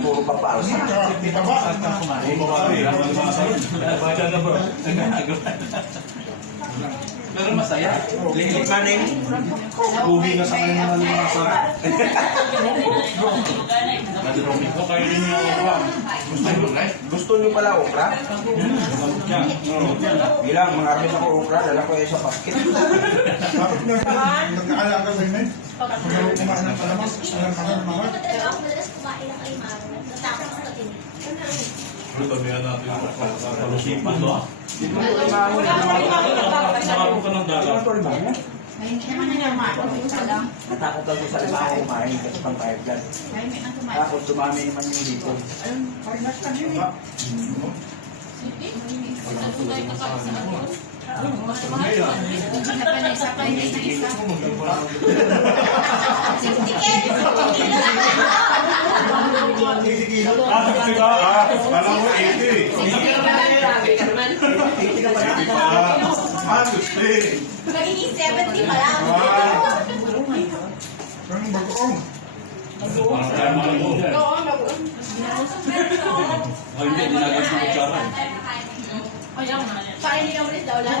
Puro papal. Kita ba? Pero masaya. Lilit man eh. Lugi na sa kanya naman yung mga sarap. Ito kayo rin yung okra. Gusto nyo pala okra? Bilang, mga armis ako okra, dala ko sa basket. Bakit na nagkaalaga sa inyo? Kumain ng kalamas. Alam ka ng mga. Madalas kumain ng kaiman. Natapos ko sa tinig. Tabihan natin yung kalusipan, no? Nakapos ka ng dagat. Natakot ako sa lima ako kumain kasi pang bayad dyan. Tapos dumami naman yung dito. Alam mo, 80. Magiging 70 pa lang. Ang bagoong. Ay, hindi, nilagay sa kutsara. Para hindi na ulit daw lang.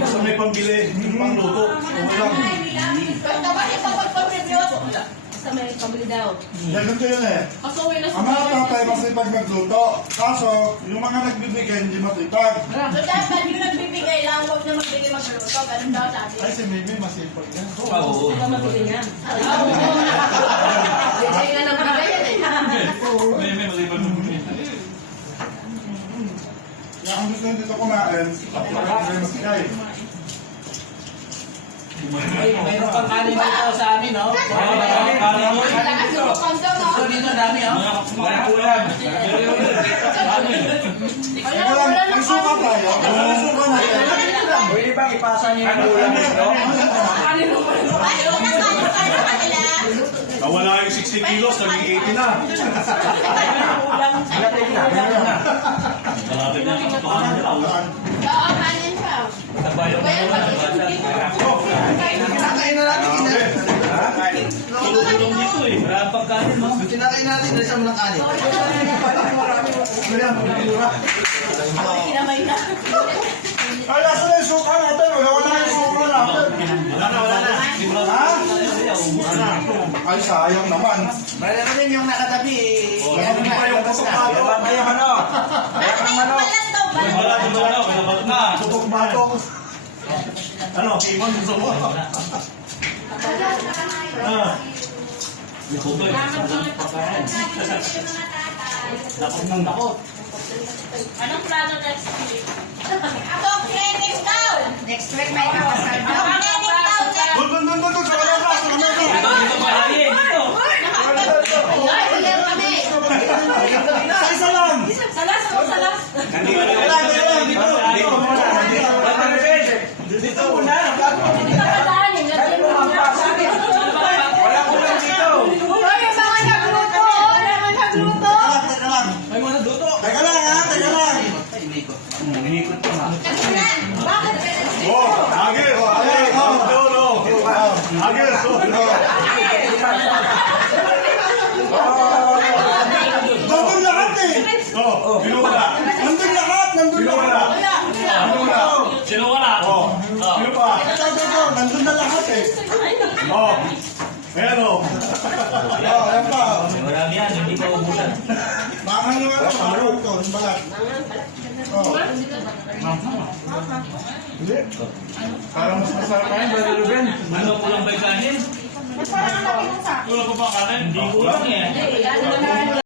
Basta may pambili, pang luto. Basta ba yung pag-review? Basta may pabili daw. Ganun ko yun eh. Ang mga tatay kasi pag nagluto, kaso yung mga nagbibigay hindi matipag. So dapat yung nagbibigay lang, huwag na magbigay magluto. Ganun daw sabi. Ay, si Mimi masipag yan. Oo. Bigay nga ng bigay yan eh. May maliban mo. Kaya ang gusto dito kumain, ay masigay. Mayroon kang kanin dito sa amin, no? Ito dito, dami, oh. Mga kulang. Teka lang, may suka tayo. May suka natin. Pwede bang ipasa niyo yung ulam nito? Nawala yung 60 kilos, naging 80 na. Latid na, meron na. Malapit na ang katotohanan nila. Oo, kanin siya. Kinakain na natin, Tulong dito eh. Maraming pagkain, no? kinakain natin, nasa mo ng kanin. Kinamay na. Ay, nasa na yung suka natin. Wala yung suka natin. Wala na. Ay, sayang naman. Meron na rin yung nakatabi. Ano pa yung kasukado? Kaya ba yung ano? Kaya ang ano? Wala na. Wala na. Tutok bato. Ano, Kimon, gusto mo? Takot ng takot. Anong plano next week? Ako, training daw! Next week may kawasal daw. Training daw! Doon, sa wala ka, sa wala ka. Dito malayo. Dito. Ay, tuloy kami! Sa isa lang. Salas! Nandito na lang. Dito muna. Dito muna. Hindi ka kadaanin. Wala ko lang dito. Hoy, yung mga nagluto! May mga nagluto! May mga nagluto. Teka lang, ha? Teka lang. Inikot ko nga. Bakit? Oh, agil. Agil. Nandun lahat eh. Oh, binula. Nandun lahat. Binula. Sino wala? Oh, sino pa? Ito. Nandun na lahat eh. Oh, ayan oh. Oh, ayan pa. Marami yan. Hindi pa ubusan. Mahal naman ito. Mahal ito. Yung balat. Oh. Hindi. Parang mas masarap kain, Brother Ruben. Ano kulang ba yung kanin? Parang laki ng sa Kulang pa ba ang kanin? Hindi kulang eh.